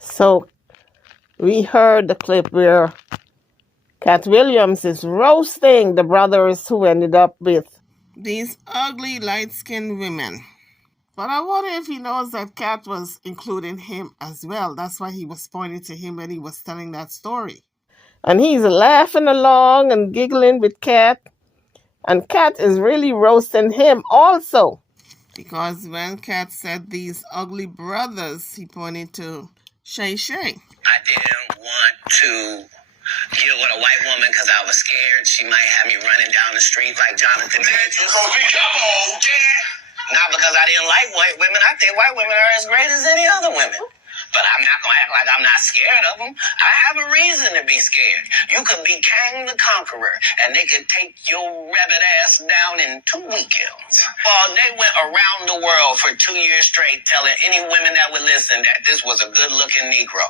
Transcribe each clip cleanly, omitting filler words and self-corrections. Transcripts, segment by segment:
So we heard the clip where Katt Williams is roasting the brothers who ended up with these ugly light-skinned women. But I wonder if he knows that Katt was including him as well. That's why he was pointing to him when he was telling that story. And he's laughing along and giggling with Katt. And Katt is really roasting him also. Because when Katt said these ugly brothers, he pointed to Shay Shay. I didn't want to deal with a white woman because I was scared she might have me running down the street like Jonathan. Not because I didn't like white women. I think white women are as great as any other women. But I'm not going to act like I'm not scared of them. I have a reason to be scared. You could be Kang the Conqueror, and they could take your rabbit ass down in 2 weekends. Well, they went around the world for 2 years straight telling any women that would listen that this was a good-looking Negro.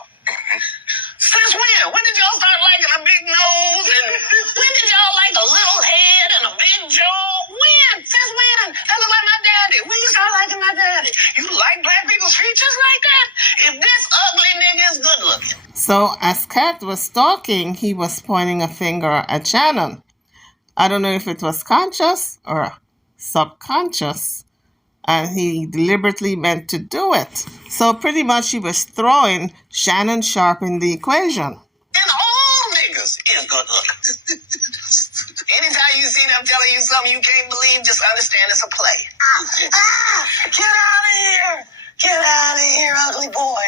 Since when? When did y'all start liking a big nose? And when did y'all like a little head and a big jaw? When? Since when? That look like my daddy. When you start liking my daddy? You like black people's features like that? If this ugly nigga is good looking. So as Katt was talking, he was pointing a finger at Shannon. I don't know if it was conscious or subconscious, and he deliberately meant to do it. So pretty much he was throwing Shannon Sharp in the equation. And all niggas is good looking. Anytime you see them telling you something you can't believe, just understand it's a play. Get out of here! Get out of here, ugly boy!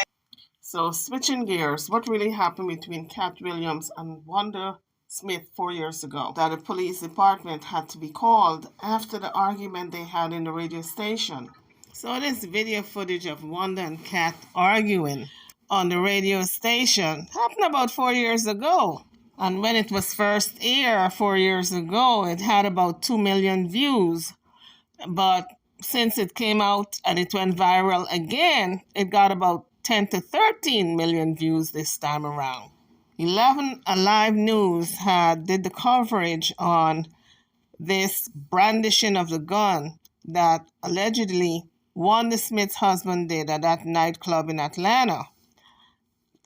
So switching gears, what really happened between Katt Williams and Wanda Smith 4 years ago? That the police department had to be called after the argument they had in the radio station. So this video footage of Wanda and Katt arguing on the radio station happened about 4 years ago. And when it was first aired 4 years ago, it had about 2 million views. But since it came out and it went viral again, it got about 10 to 13 million views this time around. 11 Alive News did the coverage on this brandishing of the gun that allegedly Wanda Smith's husband did at that nightclub in Atlanta.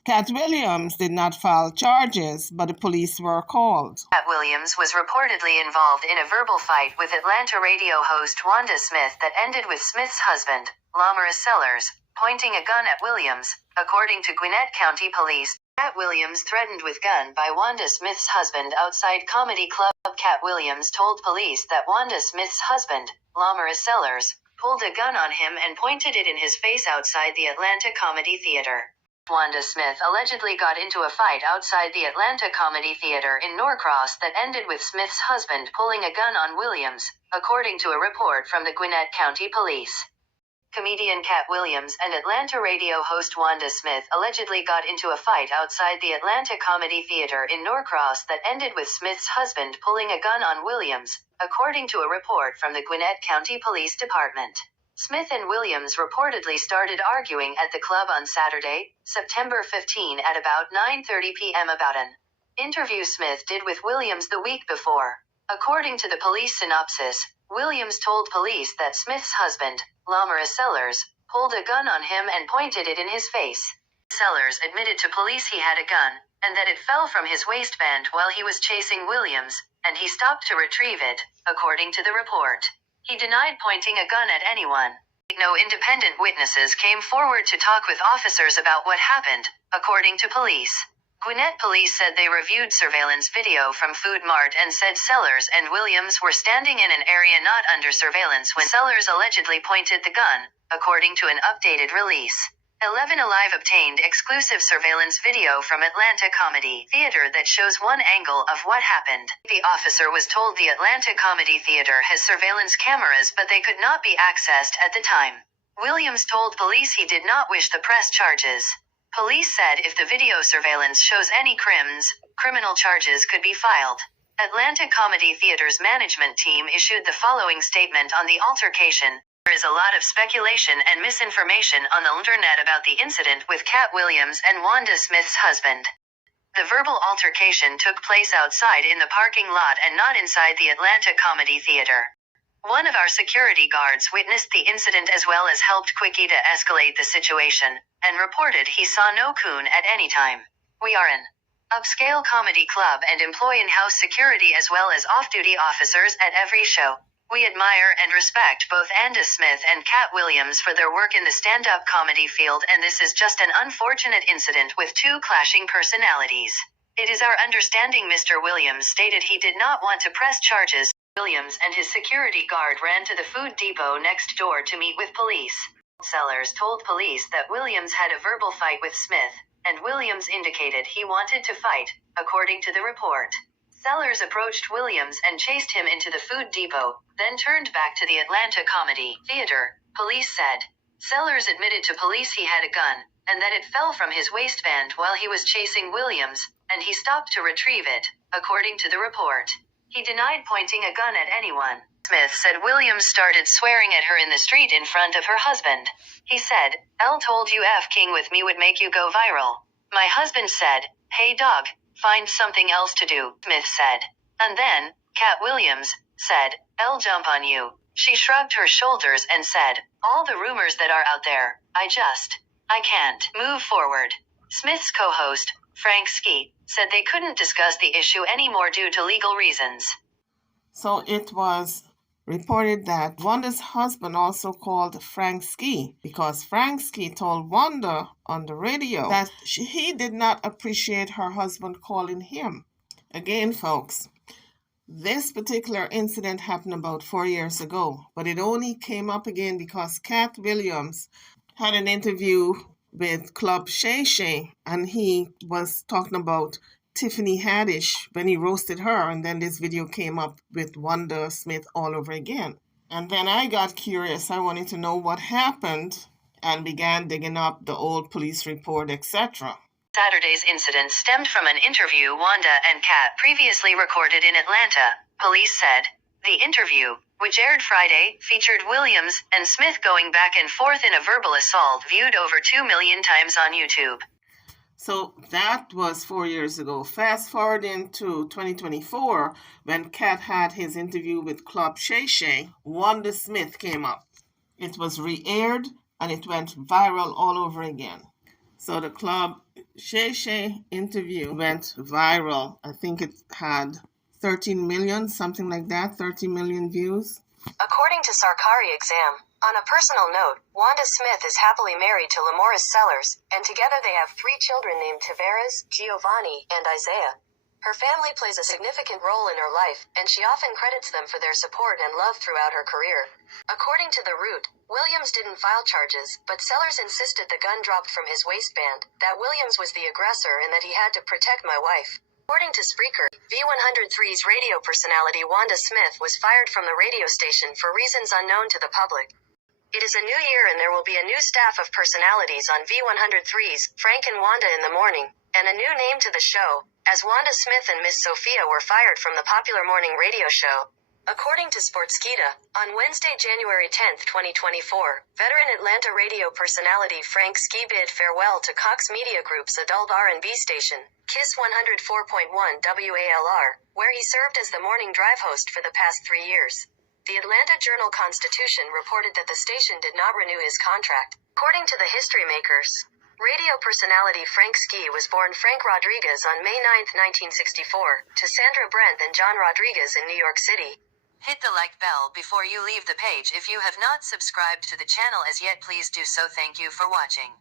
Katt Williams did not file charges, but the police were called. Katt Williams was reportedly involved in a verbal fight with Atlanta radio host Wanda Smith that ended with Smith's husband, Lamar Sellers, pointing a gun at Williams. According to Gwinnett County Police, Katt Williams threatened with gun by Wanda Smith's husband outside comedy club. Katt Williams told police that Wanda Smith's husband, Lamar Sellers, pulled a gun on him and pointed it in his face outside the Atlanta Comedy Theater. Wanda Smith allegedly got into a fight outside the Atlanta Comedy Theater in Norcross that ended with Smith's husband pulling a gun on Williams, according to a report from the Gwinnett County Police. Comedian Katt Williams and Atlanta radio host Wanda Smith allegedly got into a fight outside the Atlanta Comedy Theater in Norcross that ended with Smith's husband pulling a gun on Williams, according to a report from the Gwinnett County Police Department. Smith and Williams reportedly started arguing at the club on Saturday, September 15 at about 9:30 p.m. about an interview Smith did with Williams the week before. According to the police synopsis, Williams told police that Smith's husband, Lamar Sellers, pulled a gun on him and pointed it in his face. Sellers admitted to police he had a gun, and that it fell from his waistband while he was chasing Williams, and he stopped to retrieve it, according to the report. He denied pointing a gun at anyone. No independent witnesses came forward to talk with officers about what happened, according to police. Gwinnett police said they reviewed surveillance video from Food Mart and said Sellers and Williams were standing in an area not under surveillance when Sellers allegedly pointed the gun, according to an updated release. 11 Alive obtained exclusive surveillance video from Atlanta Comedy Theater that shows one angle of what happened. The officer was told the Atlanta Comedy Theater has surveillance cameras but they could not be accessed at the time. Williams told police he did not wish to press charges. Police said if the video surveillance shows any criminal charges could be filed. Atlanta Comedy Theater's management team issued the following statement on the altercation. There is a lot of speculation and misinformation on the internet about the incident with Katt Williams and Wanda Smith's husband. The verbal altercation took place outside in the parking lot and not inside the Atlanta Comedy Theater. One of our security guards witnessed the incident as well as helped quickly to escalate the situation, and reported he saw no coon at any time. We are an upscale comedy club and employ in-house security as well as off-duty officers at every show. We admire and respect both Wanda Smith and Katt Williams for their work in the stand-up comedy field, and this is just an unfortunate incident with two clashing personalities. It is our understanding Mr. Williams stated he did not want to press charges. Williams and his security guard ran to the food depot next door to meet with police. Sellers told police that Williams had a verbal fight with Smith, and Williams indicated he wanted to fight, according to the report. Sellers approached Williams and chased him into the food depot, then turned back to the Atlanta Comedy Theater, police said. Sellers admitted to police he had a gun, and that it fell from his waistband while he was chasing Williams, and he stopped to retrieve it, according to the report. He denied pointing a gun at anyone. Smith said Williams started swearing at her in the street in front of her husband. He said, "L told you F-king with me would make you go viral." My husband said, "Hey dog, find something else to do," Smith said. And then, Katt Williams said, "L jump on you." She shrugged her shoulders and said, "All the rumors that are out there, I can't move forward." Smith's co-host, Frank Ski, said they couldn't discuss the issue anymore due to legal reasons. So it was reported that Wanda's husband also called Frank Ski because Frank Ski told Wanda on the radio that he did not appreciate her husband calling him. Again, folks, this particular incident happened about 4 years ago, but it only came up again because Katt Williams had an interview with Club Shay Shay, and he was talking about Tiffany Haddish when he roasted her, and then this video came up with Wanda Smith all over again. And then I got curious. I wanted to know what happened and began digging up the old police report, etc. Saturday's incident stemmed from an interview Wanda and Katt previously recorded in Atlanta, police said. The interview, which aired Friday, featured Williams and Smith going back and forth in a verbal assault viewed over 2 million times on YouTube. So that was 4 years ago. Fast forward into 2024, when Katt had his interview with Club Shay Shay, Wanda Smith came up. It was re-aired and it went viral all over again. So the Club Shay Shay interview went viral. I think it had 13 million, something like that, 13 million views. According to Sarkari Exam, on a personal note, Wanda Smith is happily married to Lamoris Sellers, and together they have 3 children named Tavares, Giovanni, and Isaiah. Her family plays a significant role in her life, and she often credits them for their support and love throughout her career. According to The Root, Williams didn't file charges, but Sellers insisted the gun dropped from his waistband, that Williams was the aggressor and that he had to protect my wife. According to Spreaker, V103's radio personality Wanda Smith was fired from the radio station for reasons unknown to the public. It is a new year and there will be a new staff of personalities on V103's Frank and Wanda in the Morning, and a new name to the show, as Wanda Smith and Miss Sophia were fired from the popular morning radio show. According to Sportskita, on Wednesday, January 10, 2024, veteran Atlanta radio personality Frank Ski bid farewell to Cox Media Group's adult R&B station, KISS 104.1 WALR, where he served as the morning drive host for the past 3 years. The Atlanta Journal-Constitution reported that the station did not renew his contract. According to the History Makers, radio personality Frank Ski was born Frank Rodriguez on May 9, 1964, to Sandra Brent and John Rodriguez in New York City. Hit the like bell before you leave the page. If you have not subscribed to the channel as yet, please do so. Thank you for watching.